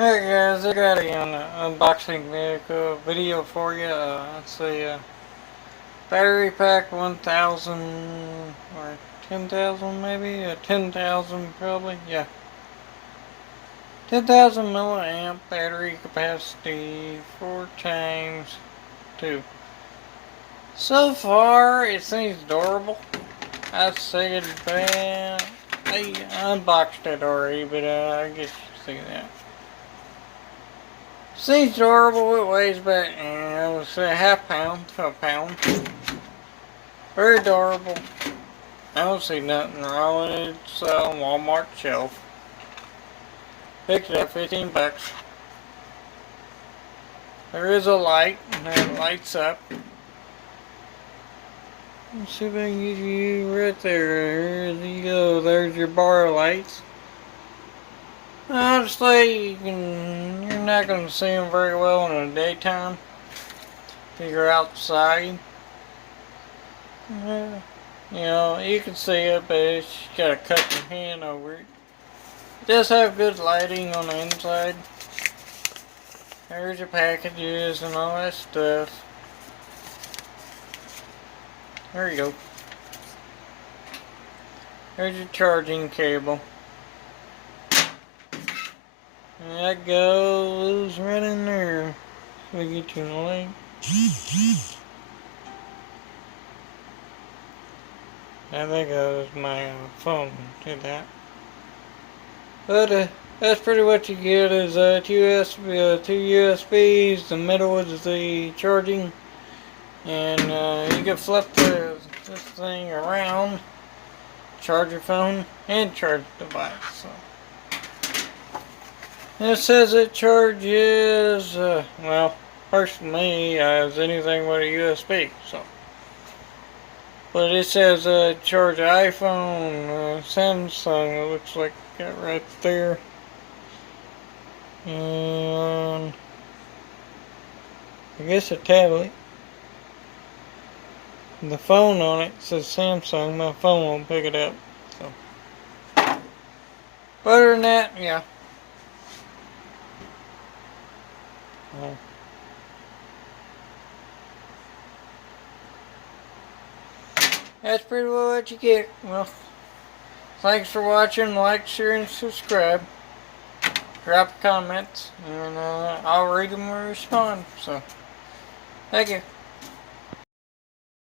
Hey guys, I got an unboxing video for you. It's a battery pack 1000 or 10,000 maybe? 10,000 probably, yeah. 10,000 milliamp battery capacity 4 times 2. So far, it seems durable. I'd say it's bad. I unboxed it already, but I guess you see that. Seems durable. It weighs about, I would say, a half pound to a pound. Very durable. I don't see nothing wrong with it. It's on Walmart shelf. Picked it up, 15 bucks. There is a light, and it lights up. Let's see if I can get you right there. There you go. There's your bar lights. Honestly, you're not going to see them very well in the daytime if you're outside. You know, you can see it, but you gotta cut your hand over it. It does have good lighting on the inside. There's your packages and all that stuff. There you go. There's your charging cable. And that goes right in there. So we get you in the light. And there goes my phone to that. But that's pretty what you get is two USBs. The middle is the charging, and you can flip this thing around, charge your phone, and charge the device. So it says it charges well, personally, as anything with a USB. So. But it says charge iPhone, Samsung, it looks like that right there. And I guess a tablet. And the phone on it says Samsung, my phone won't pick it up. So. But other than that, yeah. That's pretty well what you get. Well, thanks for watching. Like, share, and subscribe. Drop comments, and I'll read them and respond. So, thank you.